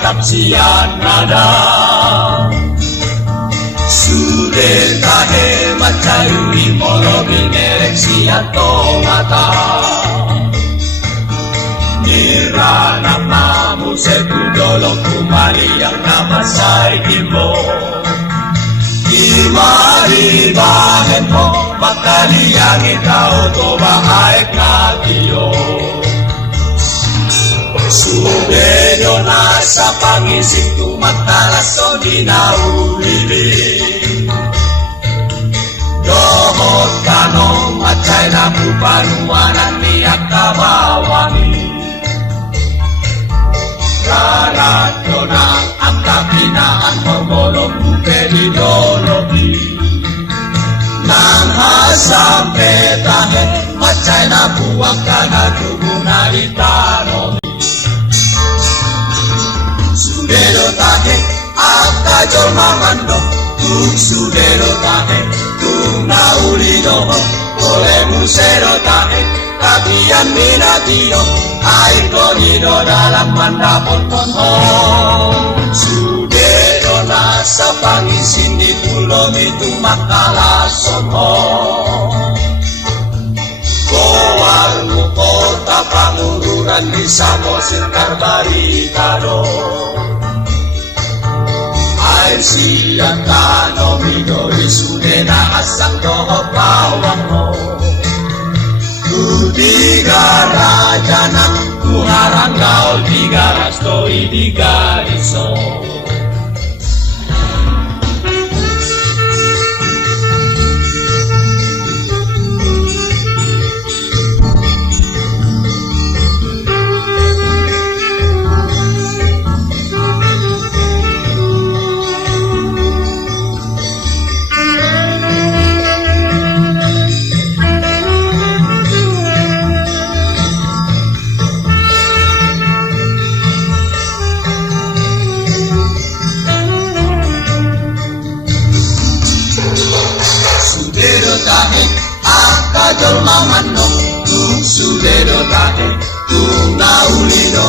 tapsian nada sude tahe macayui molo binereksi atau mata nirana mamu sekudolo kumari yang nama saikimo imari bahen ho makali yang itao to bahaek natiyo Sudedo nasa pangisip tumatalaso di naulili Dohot kanong macay na pupanuanan niyak kabawangi Raradyo na ang kapinaan pagolong buked ideologi Nang hasang petahe macay na buwag ka na tubo na itanomi Sudero tahe akajol mamando tuk sudero tahe tuk naulido ole musero tahe kabian minatio ay konido dalam mandapon tonho sudero nasa pangisin di pulau itu makalason ho Kowarmu kota pangururan di Samosir Karbarikado Air siang kano midori sude na asang doho bawang mo Kudiga raja na kuharang gaul diga rastoi diga riso Akajol mamano tung sudero tahe tung naulido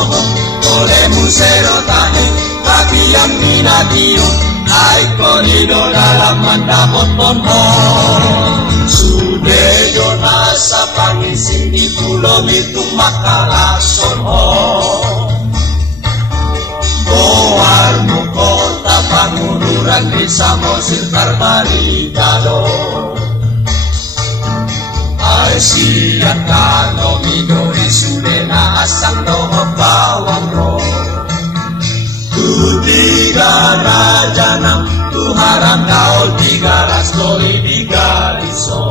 ole musero tahe tapi yang minatio ay konido dalam mandapot ponho sudedo nasa pangisin di pulau itu makalason ho Boarmu kota pangururan di Samosir Karbarikado Siang kano midori sude na asang doho bawang ro Kutiga raja nam tuharang gaul tiga rastoli diga riso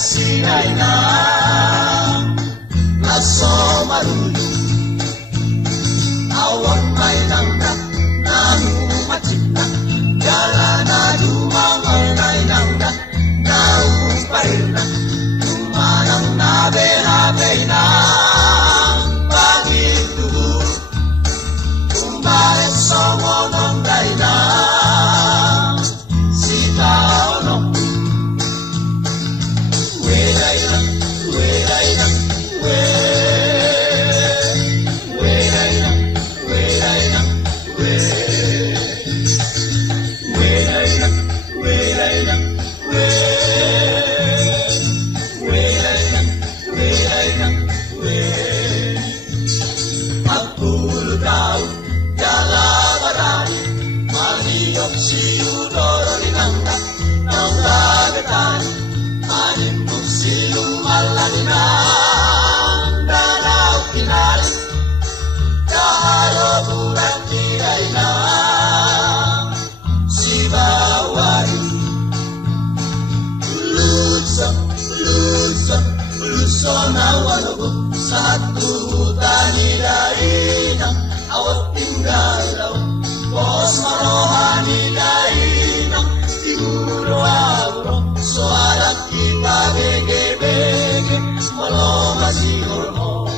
Sinay na naso marulu awan may nangda nanumatina gala na dumamay nay nangda nauparina tumanang nabe-nabe na pagitubo kumbalik sa monong dayna Satu tani dainang awat tinggal laut bos marohani dainang siguro agro soalat kita bege-bege walau masih hormon.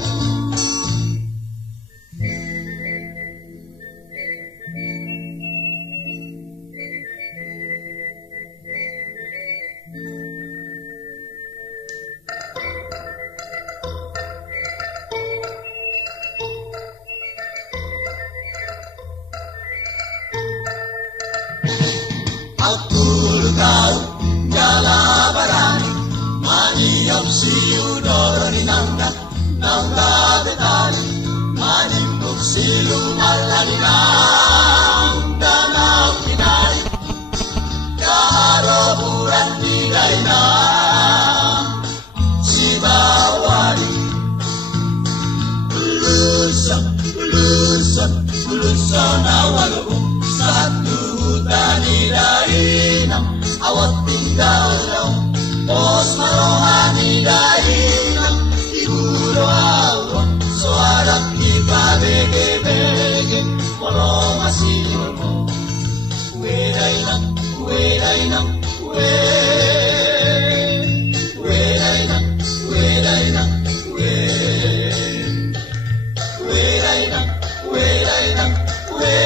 Atul kau jalabarani maniap siu dorani nangka detali manimpuk silu malani nangka pinai kaharo buran dinai na si bawari lulusan awal satu tani dainam awat tinggal daun bos marohani dainam iguro awon soarak kita bege-bege walau masih hormon. Kue dainam kue dainam kue dainam kue dainam kue dainam kue dainam kue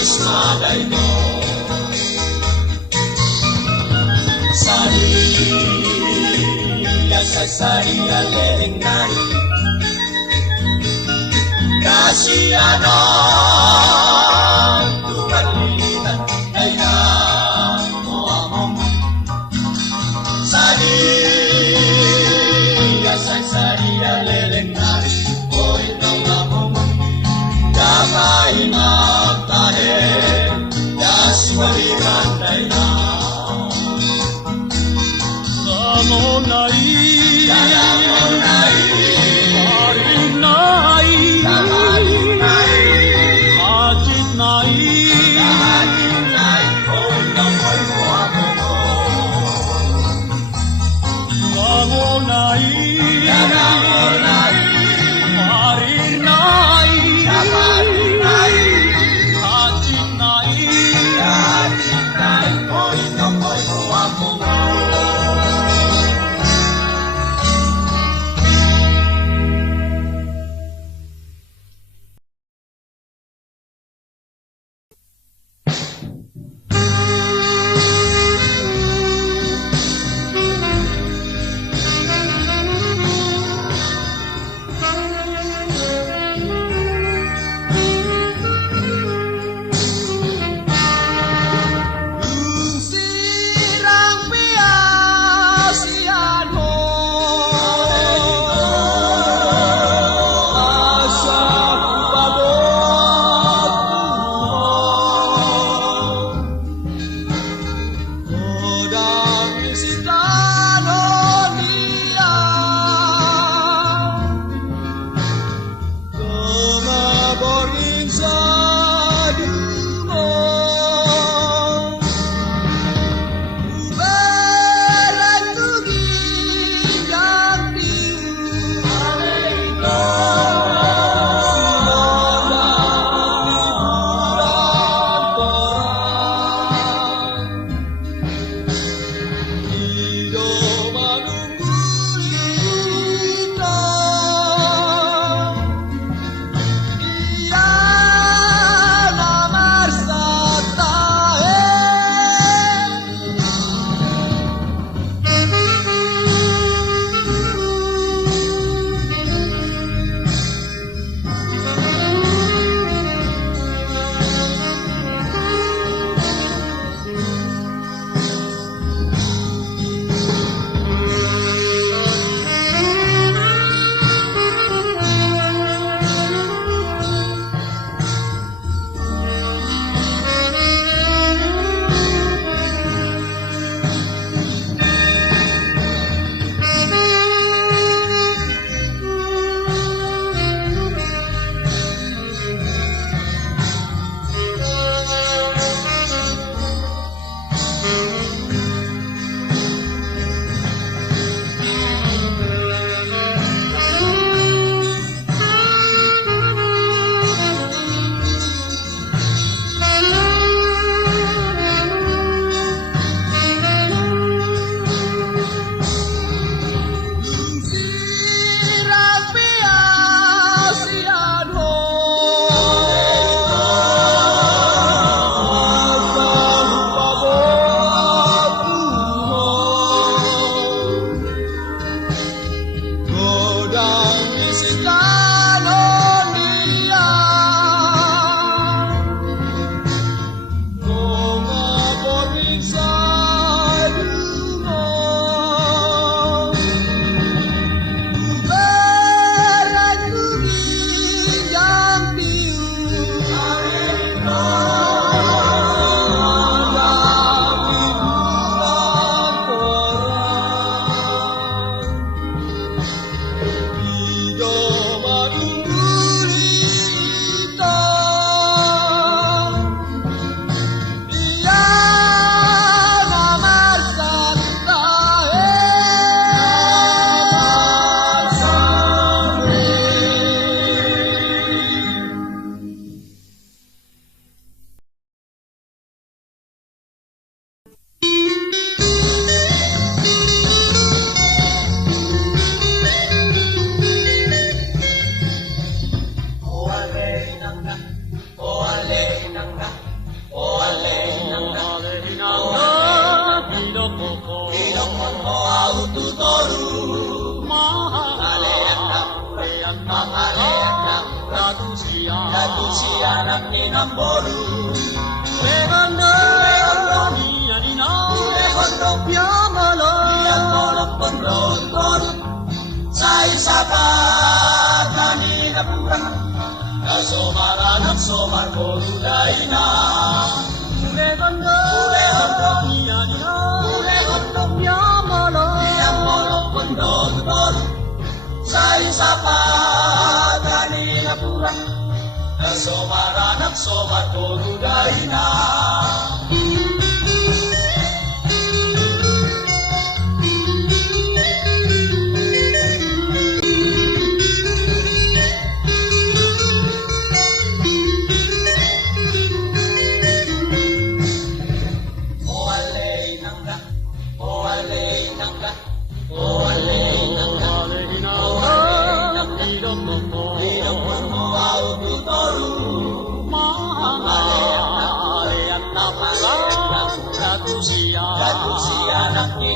nais malay mo. Sariya sa sariya lelengnan, kasiyanan tuwalitan kaya mo among. Sariya sa sariya lelengnan, o ikaw among damay magtahe, daswalikan kaya. Datu si anak ni Namboru Regondo Nia Nina Regondo Piamolo Piamolo Pondor Sa isa pa kanina pura Nasomaran ang somar Boruday na Regondo Nia Nina Regondo Piamolo Piamolo Pondor Sa isa pa kanina pura Nasomaran ang somar Boruday na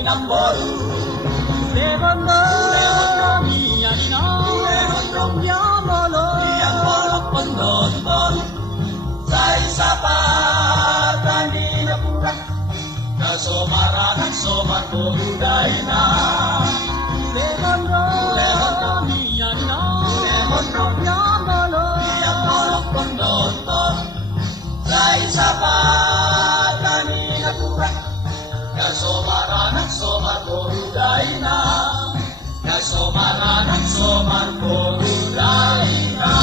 Namboru Regondo Nia Nina Piamolo Piamolo Pondor Sa isa pa kanina pura Nasomaran ang somar Boruday na Regondo Nia Nina Piamolo Piamolo Pondor Sa isa pa kanina pura Nasomaran ang somar Boruday na Nasomaran ang somar Boruday na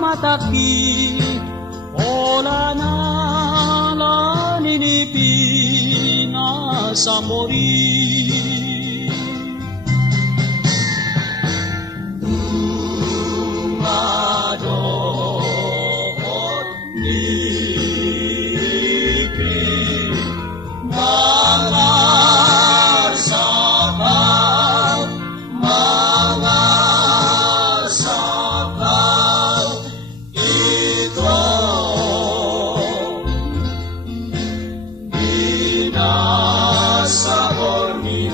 Mataki Ola na la ninipina sa mori Umadot nipi mga sakaw mga sakaw ito binasabor ni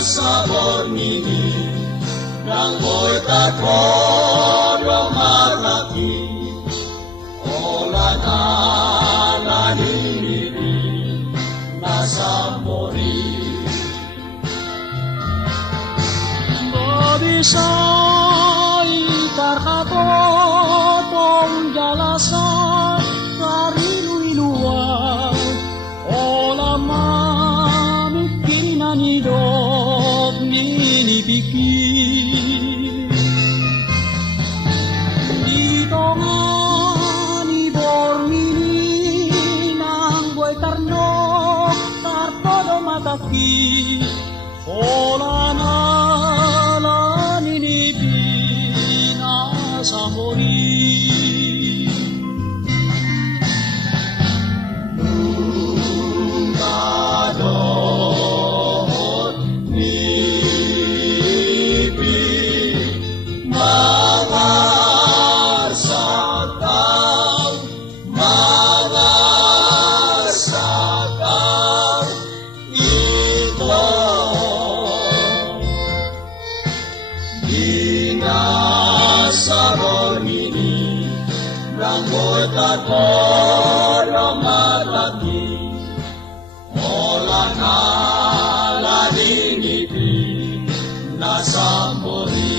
Sabor nini ng mo'y tatrong malaki Ola na naninini nasa mori Babisay karkatotong jalasan Karilu-iluan Ola mamit kinanidok ninipikir Dito nga ni Bormini Nang buhay karno Kartodo mataki Ola na sa morir Nungadot nipi mga sakaw ito Sabor nini ng tatrong malaki Ola na laninipin nasa mori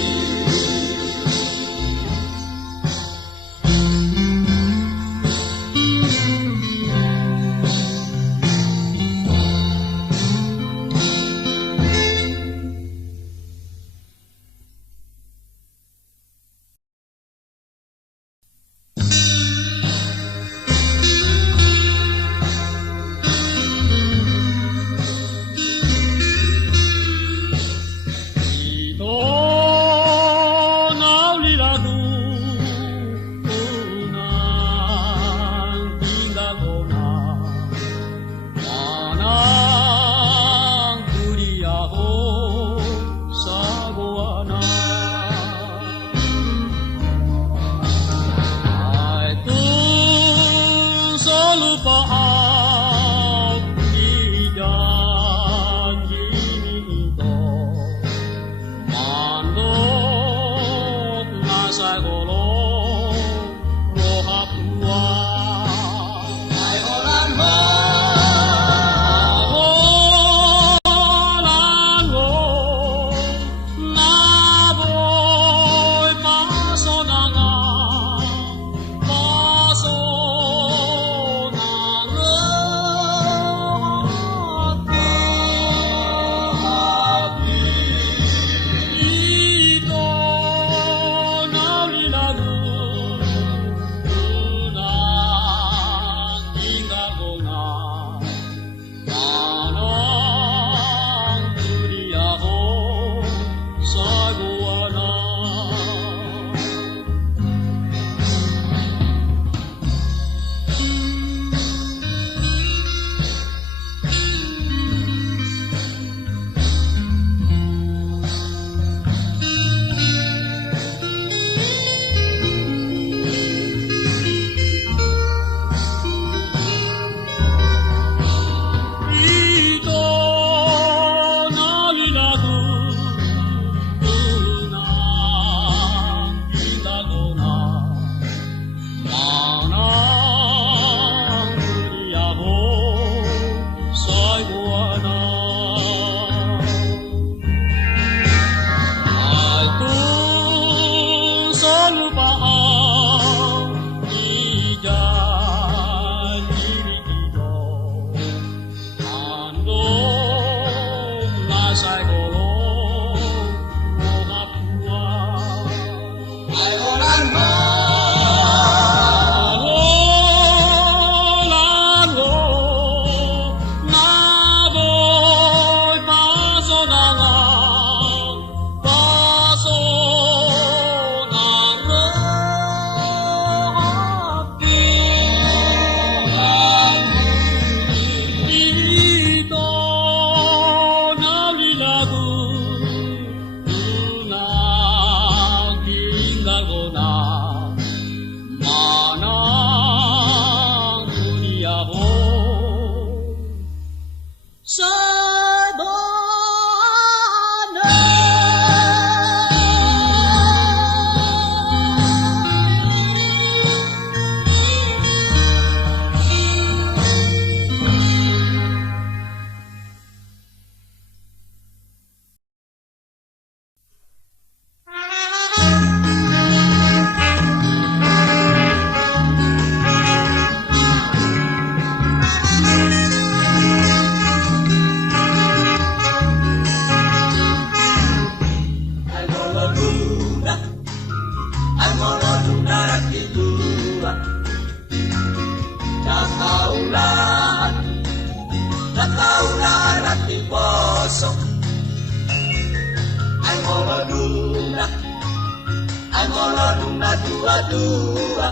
dua-dua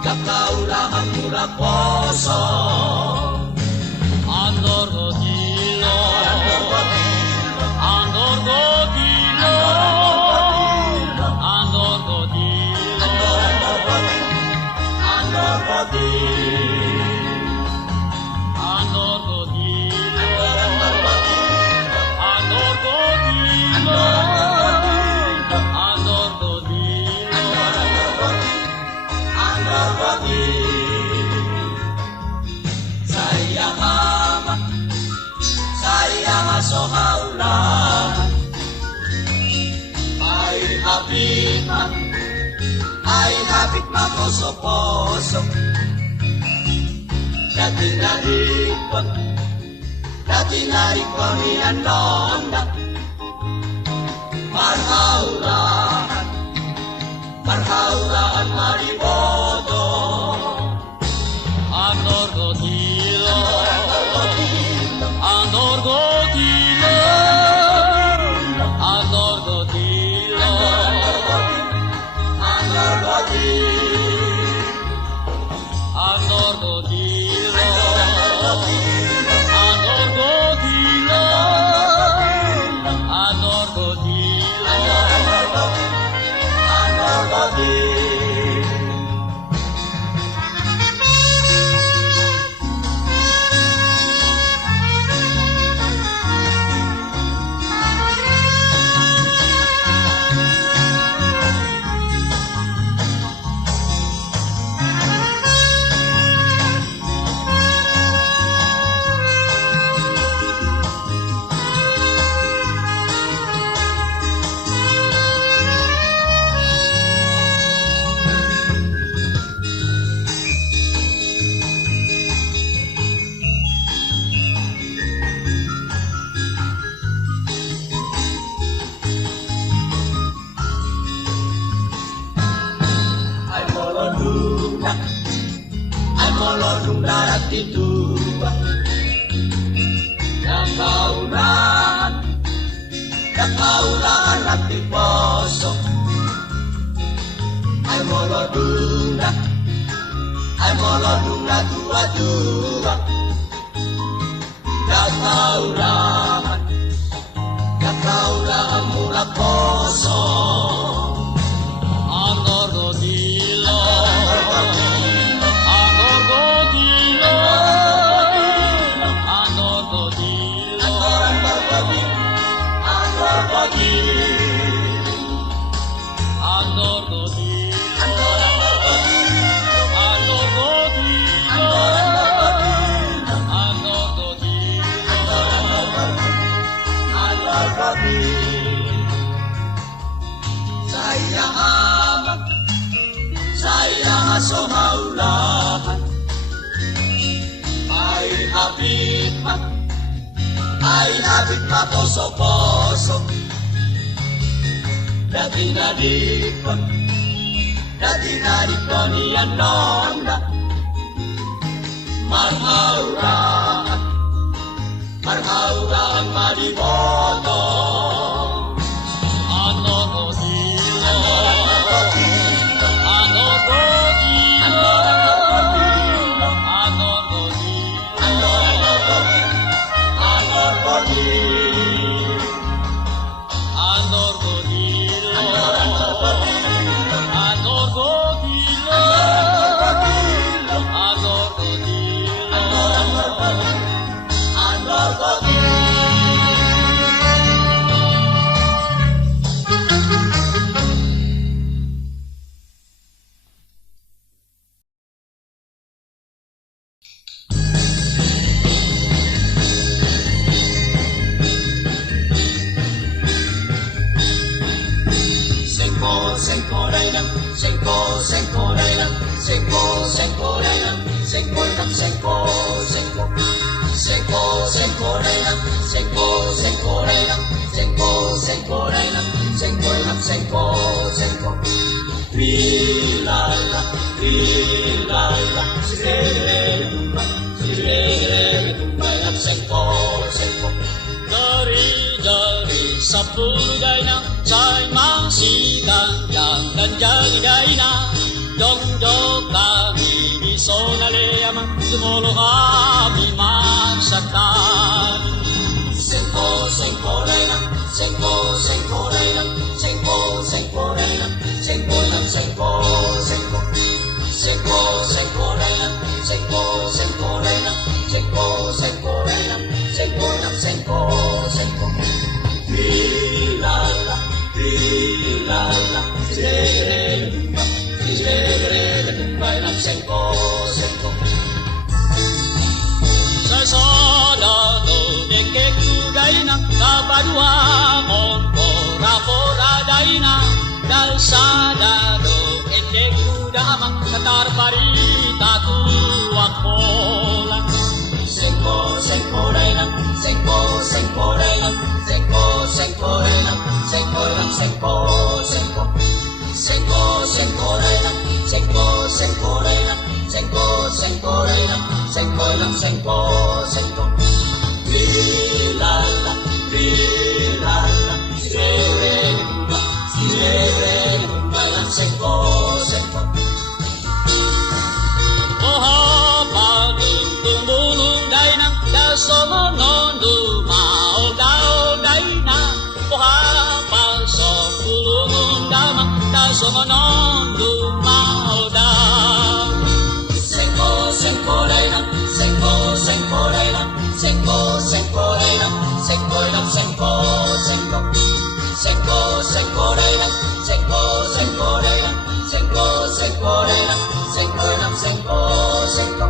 Kakaulahan mula kosong Andor godilo Andor godilo Andor godilo Andor godilo Andor godilo Andor godilo Andor godilo Andor godilo Sayang sohaulahan Ay habit ma poso-poso Dati narikon ni anonda Marhaulahan maribodo Andor godilo Andor godilo Andor godilo Andor godilo Andor godilo Andor godilo Andor godilo Andor godilo Ay molodung darat dua Kakaulahan at tiposo Ay molodung na dua-dua Kakaulahan mula kosong Andor godilo Andor godilo Andor godilo Andor godilo Andor godilo Andor godilo Andor godilo Sayang sohaulahan Ay habit ma poso-poso Dati narikon ni anonda Marhaulahan maribodo Andor godilo Andor godilo Andor godilo Andor godilo Andor godilo Andor godilo Andor godilo Andor godilo Dari sa pulgay ng kami magsaktan. Sengko, sengko, raylang, sengko, sengko, raylang, sengko, sengko, raylang, sengko, lang, sengko, sengko. Sengko, sengko, raylang, sengko, sengko, raylang, sengko, sengko, raylang, sengko, lang, sengko, sengko. Lilala, lilala, sireremba, sireremba, lang, sengko, sengko. Sa solado de que kudaina kabadua on pora daina dal sadado ete kudama katar parita tuakola. Sengko, sengko, raylang, sengko, sengko, raylang, sengko, sengko, raylang, sengko, lang, sengko, sengko. Sengko, sengko, raylang, sengko, sengko, raylang, sengko, sengko, raylang, sengko, lang, sengko, sengko. Lilala, lilala, sireremba, sireremba, lang, sengko, sengko. Tumulong daina dasomonon dumao dao daina pohapasong tulungan dama dasomonon dumao dao. Sengko, sengko, raylang, sengko, sengko, raylang, sengko, sengko, raylang, sengko, lang, sengko, sengko. Sengko, sengko, raylang, sengko, sengko, raylang, sengko, sengko, raylang, sengko, lang, sengko, sengko.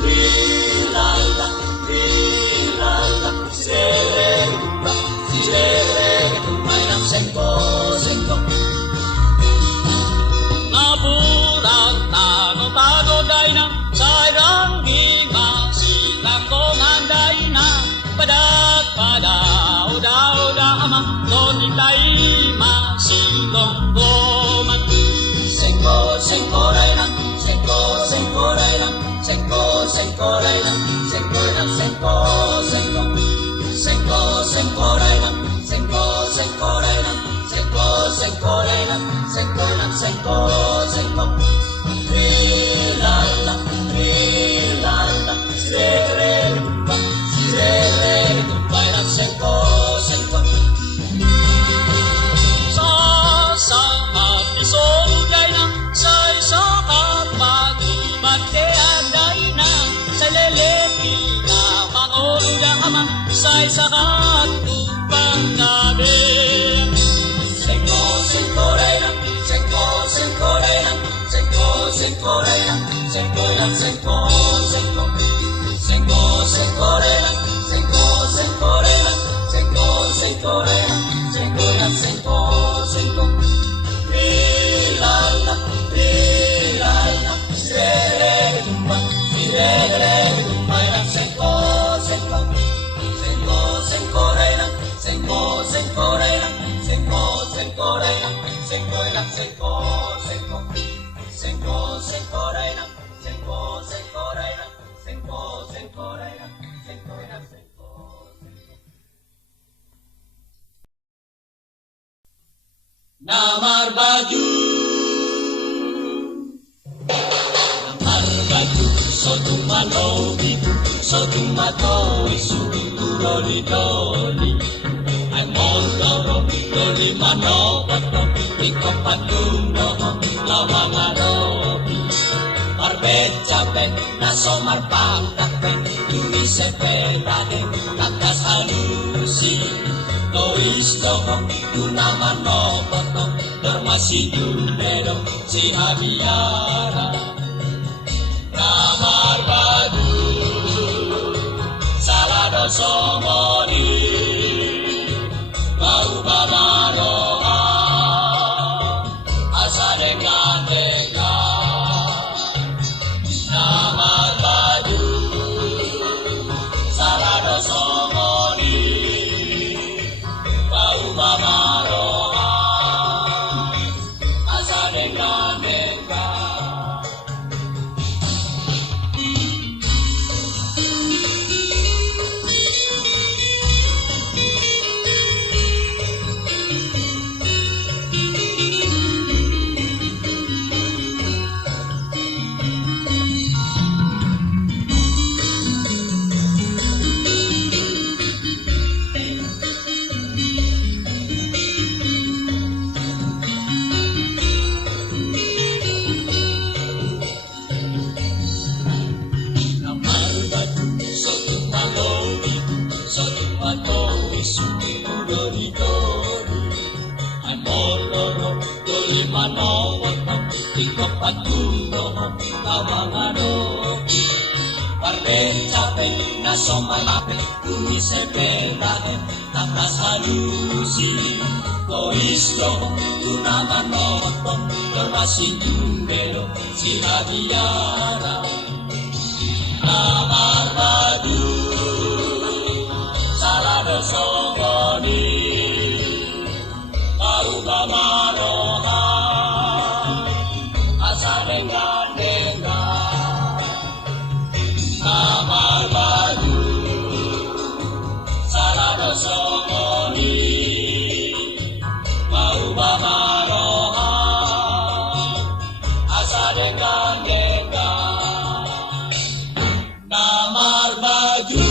Lilala, lilala, sireremba, sireremba, lang, sengko, sengko. Naburak tano daina sairang gimasilang kongan daina padak padao dao dama doni tay masilong goman. Sengko, sengko, raylang, sengko, sengko, raylang, sengko, sengko, raylang, sengko, lang, sengko, sengko. Sengko, sengko, raylang, sengko, sengko, raylang, sengko, sengko, raylang, sengko, lang, sengko, sengko. Lilala, lilala, sireremba, sireremba, lang, sengko, sengko. Sama pisol daina say sama patubat ke daina sa lelepi na mangoluda ama say sakat tupang gabi. Sengko, sengko, raylang, sengko, sengko, raylang, sengko, sengko, raylang, sengko, lang, sengko, sengko. Sengko, sengko, raylang, sengko, sengko, raylang, sengko, sengko, raylang, sengko, lang, sengko, sengko. Lilala, lilala, sireremba, sireremba, lang, sengko, sengko. Sengko, sengko, raylang, sengko, sengko, raylang, sengko, sengko, raylang, sengko, lang, sengko, sengko. Sengko, sengko, raylang, sengko, sengko, raylang, sengko, sengko, raylang, sengko, lang, sengko, sengko. Namar baju, namar baju, sotung malobiku, sotung mato isu doli doli. Ay mondoro, doli manobato, ikaw patuno, lawang arobi. Marbet-capet, naso marpangkakpen, dumi sepelade, kakas halusi. Lois dohong, tunaman noboto, dormasi dumero, si Javiara. Namar badu, salado somori, bau bamaroa, asale ngandega. Namar badu, salado somori, bau bamaroa, asale ngandega. patundo tawangano Parbencape na somalapit Kumisepelahe takas halusi Koisto tunaman motom Termasing jumelo si Hadiara Namar badu Salada songoni Karuba maroha Asarenga-nenga Namar badu Salada songoni Karuba maroha Asarenga-nenga Namar badu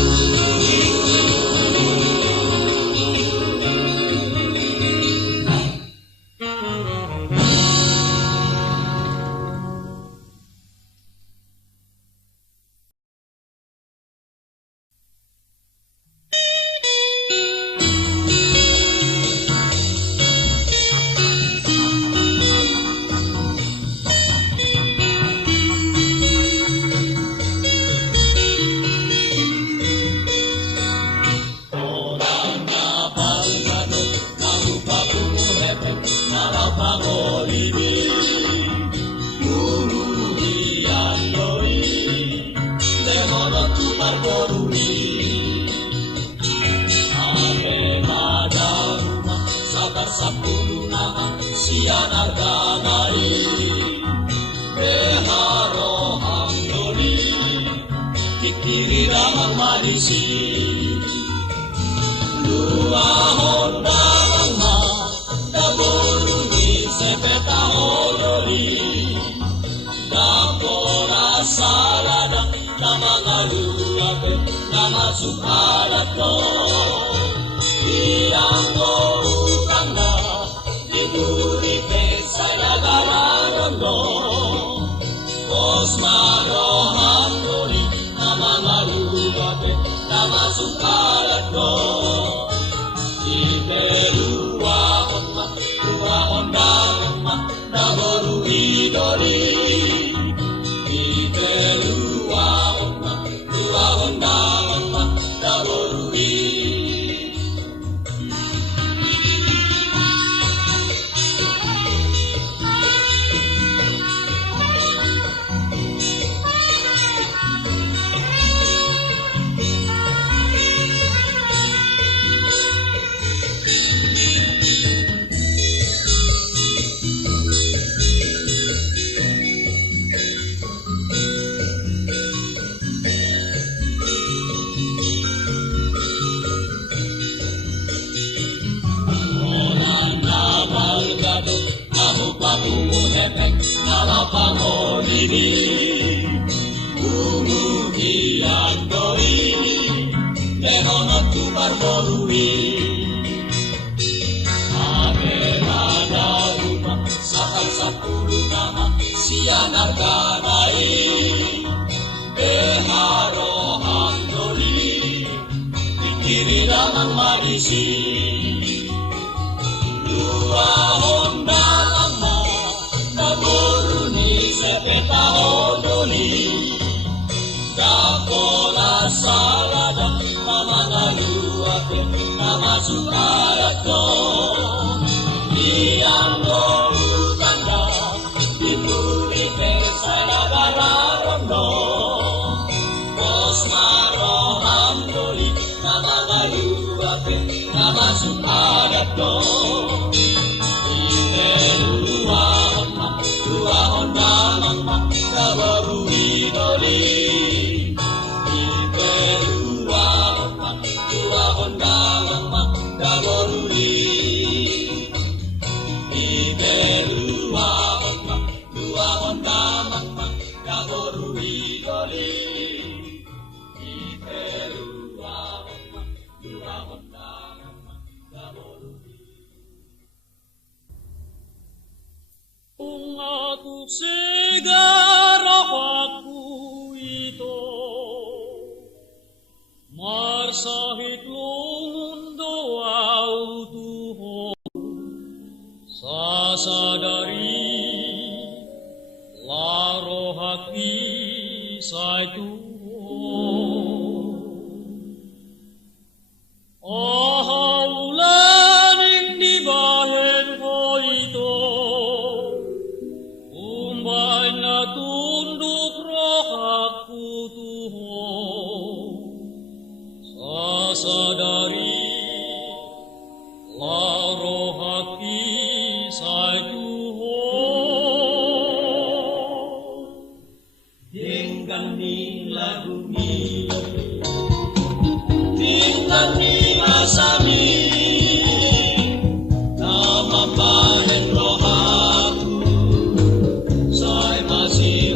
Marsahit mundo autuho sasadari sadari la rohaki sajuho dengan ni lagu ni dengan ni asami nama bahen rohaku saya masih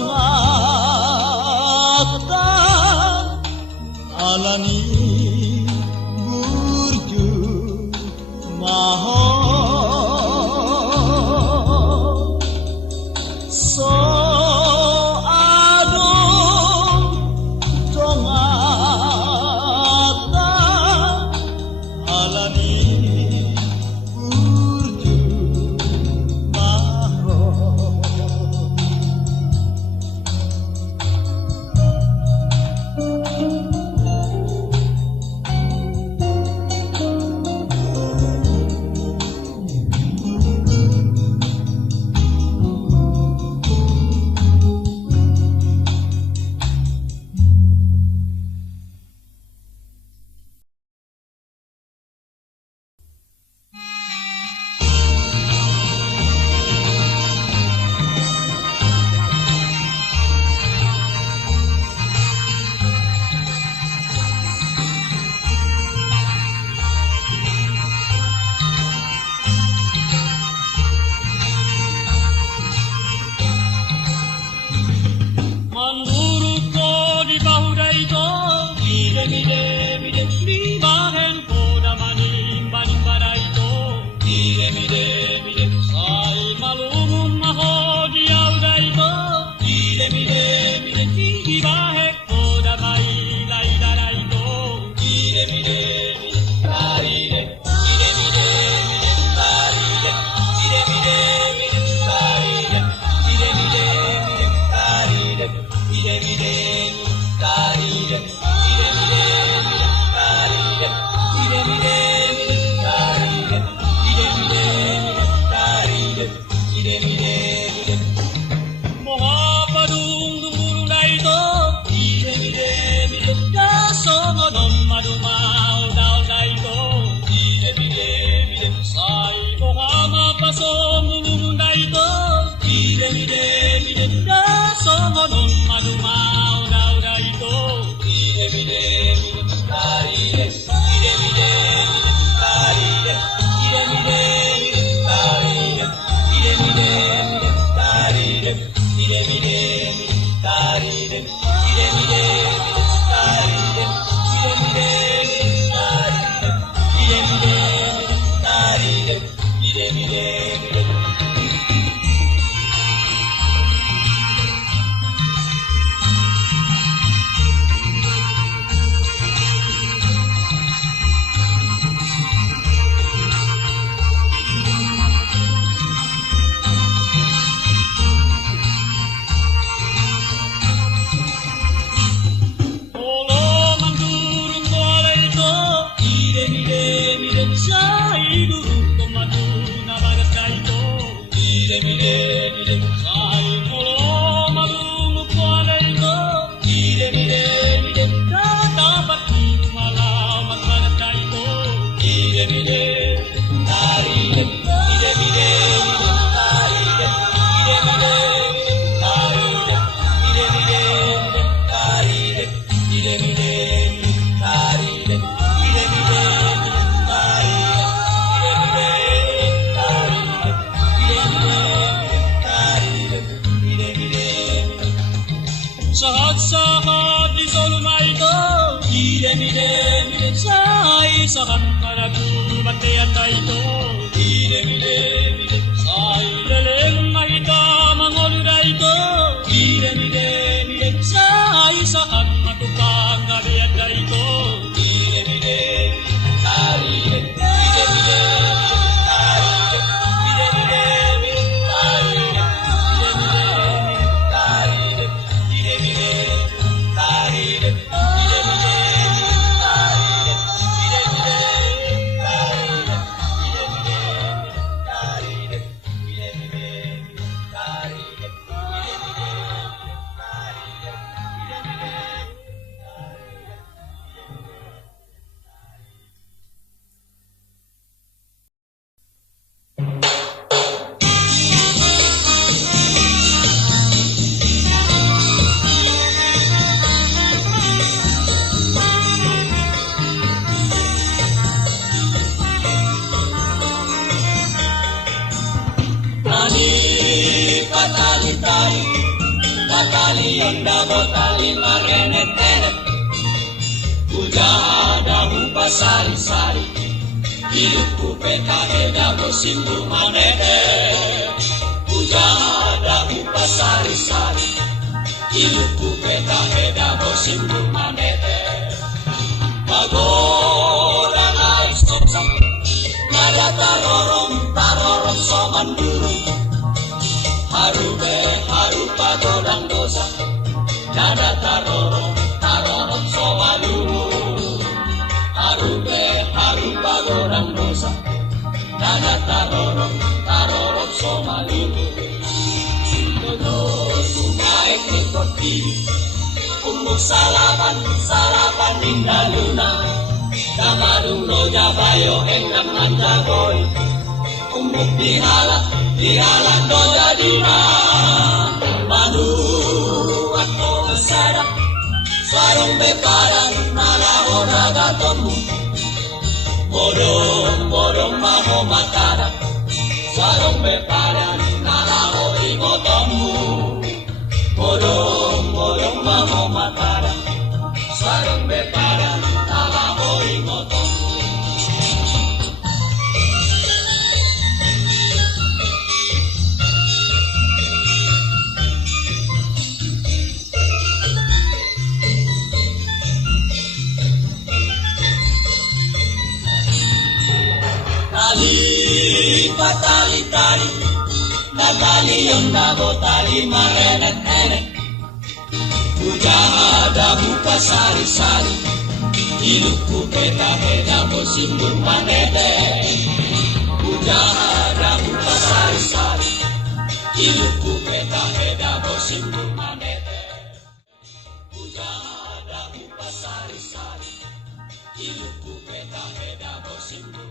정았다 알라니 burju maho so adon 정았다 알라니 burju maho botali onda botali marenet-enet Ujada hupa sari-sari Hidupku peta heda bosimbu manete Ujada hupa sari-sari Hidupku peta heda bosimbu manete Pagoda naik soksak Nada tarorong soman burung Harube harupa godang dosa Nada tarorong somalu Harube harupa godang dosa Nada tarorong somalu Dodol kumaik ni kopi Umuk salapan indah luna Kamadung loja bayo engkang manjagoy Umuk dihalak doja dina Manu atau sedak Sarong bepadan nalaho nagatomu Bodong maho matada Sarong bepadan nalaho imotomu Bodong maho matada Sarong bepadan nalaho imotomu Tali Natali onda botali marenet-enet Ujada buka sari-sari Hidupku peta-peta bosimbur manete Ujada buka sari-sari Hidupku peta-peta bosimbur manete Ujada buka sari-sari Hidupku peta-peta bosimbur